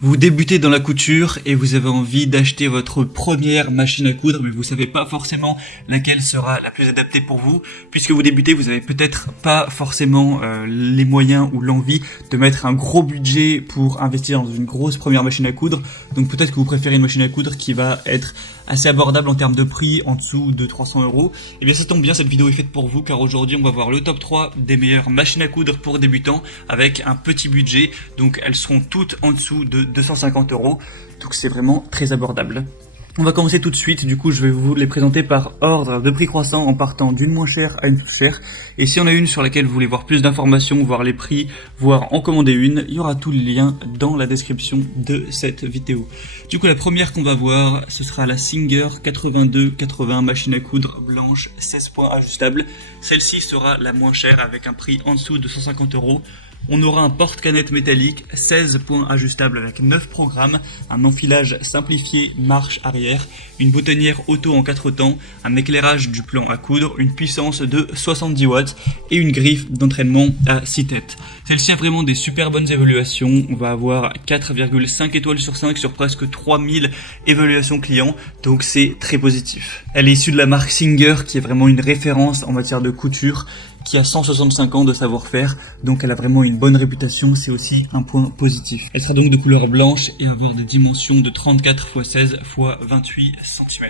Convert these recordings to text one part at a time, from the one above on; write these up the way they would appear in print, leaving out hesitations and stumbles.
Vous débutez dans la couture et vous avez envie d'acheter votre première machine à coudre, mais vous savez pas forcément laquelle sera la plus adaptée pour vous. Puisque vous débutez, vous avez peut-être pas forcément les moyens ou l'envie de mettre un gros budget pour investir dans une grosse première machine à coudre. Donc peut-être que vous préférez une machine à coudre qui va être assez abordable en termes de prix, en dessous de 300 €. Et bien ça tombe bien, cette vidéo est faite pour vous, car aujourd'hui on va voir le top 3 des meilleures machines à coudre pour débutants avec un petit budget. Donc elles seront toutes en dessous de 250 €, donc c'est vraiment très abordable. On va commencer tout de suite, du coup je vais vous les présenter par ordre de prix croissant en partant d'une moins chère à une plus chère. Et si on a une sur laquelle vous voulez voir plus d'informations, voir les prix, voir en commander une, il y aura tous les liens dans la description de cette vidéo. Du coup la première qu'on va voir, ce sera la Singer 8280 machine à coudre blanche 16 points ajustable. Celle-ci sera la moins chère avec un prix en dessous de 150 €. On aura un porte-canette métallique, 16 points ajustables avec 9 programmes, un enfilage simplifié marche arrière, une boutonnière auto en 4 temps, un éclairage du plan à coudre, une puissance de 70 watts et une griffe d'entraînement à 6 têtes. Celle-ci a vraiment des super bonnes évaluations, on va avoir 4,5 étoiles sur 5 sur presque 3000 évaluations clients, donc c'est très positif. Elle est issue de la marque Singer qui est vraiment une référence en matière de couture, qui a 165 ans de savoir-faire, donc elle a vraiment une bonne réputation, c'est aussi un point positif. Elle sera donc de couleur blanche et avoir des dimensions de 34 x 16 x 28 cm.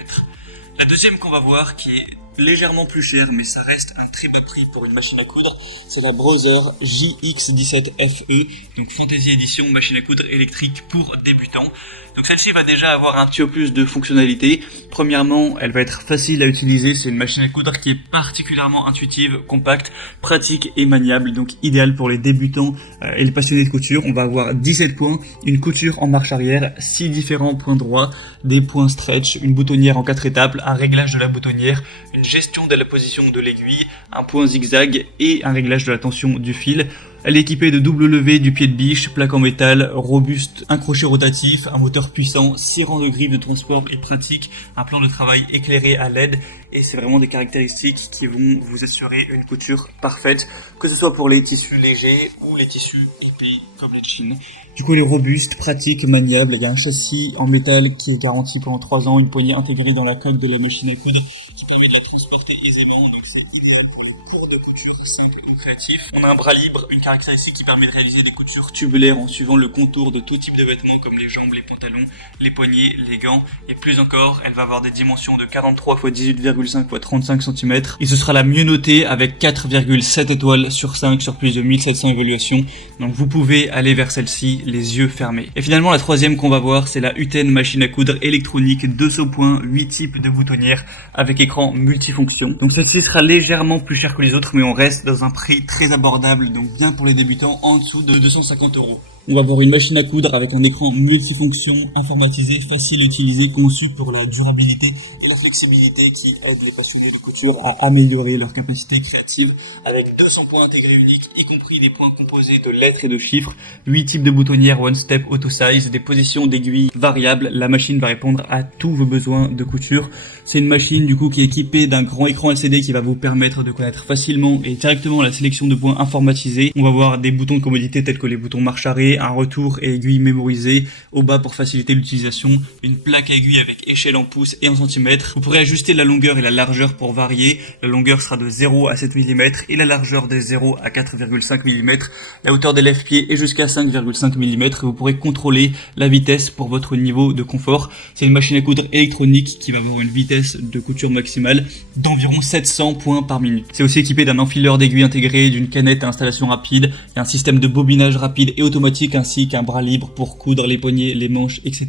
La deuxième qu'on va voir, qui est légèrement plus chère, mais ça reste un très bas prix pour une machine à coudre, c'est la Brother JX17FE, donc Fantasy Edition machine à coudre électrique pour débutants. Donc celle-ci va déjà avoir un petit peu plus de fonctionnalités. Premièrement, elle va être facile à utiliser, c'est une machine à coudre qui est particulièrement intuitive, compacte, pratique et maniable, donc idéale pour les débutants et les passionnés de couture. On va avoir 17 points, une couture en marche arrière, 6 différents points droits, des points stretch, une boutonnière en 4 étapes, un réglage de la boutonnière, une gestion de la position de l'aiguille, un point zigzag et un réglage de la tension du fil. Elle est équipée de double levée du pied de biche, plaque en métal, robuste, un crochet rotatif, un moteur puissant, 6 rangs de griffes de transport et pratique, un plan de travail éclairé à LED, et c'est vraiment des caractéristiques qui vont vous assurer une couture parfaite, que ce soit pour les tissus légers ou les tissus épais comme les jeans. Du coup elle est robuste, pratique, maniable, il y a un châssis en métal qui est garanti pendant 3 ans, une poignée intégrée dans la coque de la machine à coudre qui permet de les transporter aisément, donc c'est idéal pour les cours de couture simples ou créatifs. On a un bras libre, une caractéristique qui permet de réaliser des coutures tubulaires en suivant le contour de tout type de vêtements comme les jambes, les pantalons, les poignets, les gants et plus encore. Elle va avoir des dimensions de 43 x 18,5 x 35 cm et ce sera la mieux notée avec 4,7 étoiles sur 5 sur plus de 1700 évaluations. Donc vous pouvez aller vers celle-ci les yeux fermés. Et finalement la troisième qu'on va voir, c'est la Uten machine à coudre électronique 200 points, 8 types de boutonnières avec écran multifonction. Donc celle-ci sera légèrement plus chère que les autres, mais on reste dans un prix très abordable, donc bien pour les débutants, en dessous de 250 €. On va avoir une machine à coudre avec un écran multifonction, informatisé, facile à utiliser, conçu pour la durabilité et la flexibilité qui aide les passionnés de couture à améliorer leur capacité créative, avec 200 points intégrés uniques, y compris des points composés de lettres et de chiffres, 8 types de boutonnières one step auto size, des positions d'aiguilles variables. La machine va répondre à tous vos besoins de couture. C'est une machine du coup qui est équipée d'un grand écran LCD qui va vous permettre de connaître facilement et directement la sélection de points informatisés. On va voir des boutons de commodité tels que les boutons marche arrêt, un retour et aiguille mémorisée, au bas pour faciliter l'utilisation, une plaque à aiguille avec échelle en pouces et en centimètres. Vous pourrez ajuster la longueur et la largeur pour varier. La longueur sera de 0 à 7 mm et la largeur de 0 à 4,5 mm. La hauteur des lève-pieds est jusqu'à 5,5 mm et vous pourrez contrôler la vitesse pour votre niveau de confort. C'est une machine à coudre électronique qui va avoir une vitesse de couture maximale d'environ 700 points par minute. C'est aussi équipé d'un enfileur d'aiguille intégré, d'une canette à installation rapide, et un système de bobinage rapide et automatique ainsi qu'un bras libre pour coudre les poignets, les manches, etc.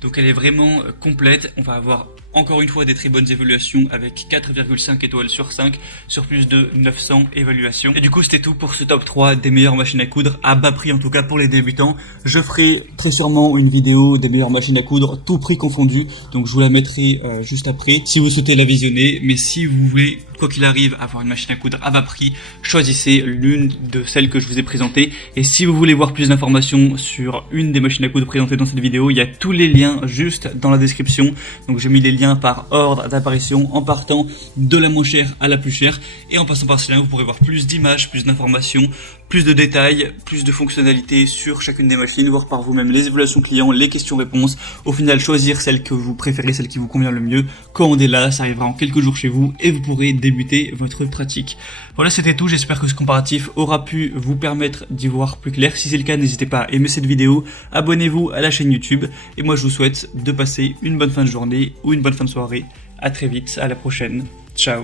Donc elle est vraiment complète. On va avoir encore une fois des très bonnes évaluations avec 4,5 étoiles sur 5 sur plus de 900 évaluations. Et du coup c'était tout pour ce top 3 des meilleures machines à coudre à bas prix, en tout cas pour les débutants. Je ferai très sûrement une vidéo des meilleures machines à coudre tout prix confondu, donc je vous la mettrai juste après si vous souhaitez la visionner. Mais si vous voulez quoi qu'il arrive avoir une machine à coudre à bas prix, choisissez l'une de celles que je vous ai présentées. Et si vous voulez voir plus d'informations sur une des machines à coudre présentées dans cette vidéo, il y a tous les liens juste dans la description. Donc j'ai mis les liens par ordre d'apparition en partant de la moins chère à la plus chère, et en passant par cela vous pourrez voir plus d'images, plus d'informations, plus de détails, plus de fonctionnalités sur chacune des machines, voir par vous-même les évaluations clients, les questions-réponses, au final choisir celle que vous préférez, celle qui vous convient le mieux, commandez-la, ça arrivera en quelques jours chez vous et vous pourrez débuter votre pratique. Voilà, c'était tout, j'espère que ce comparatif aura pu vous permettre d'y voir plus clair. Si c'est le cas, n'hésitez pas à aimer cette vidéo, abonnez-vous à la chaîne YouTube et moi je vous souhaite de passer une bonne fin de journée ou une bonne fin de soirée. À très vite, à la prochaine, ciao.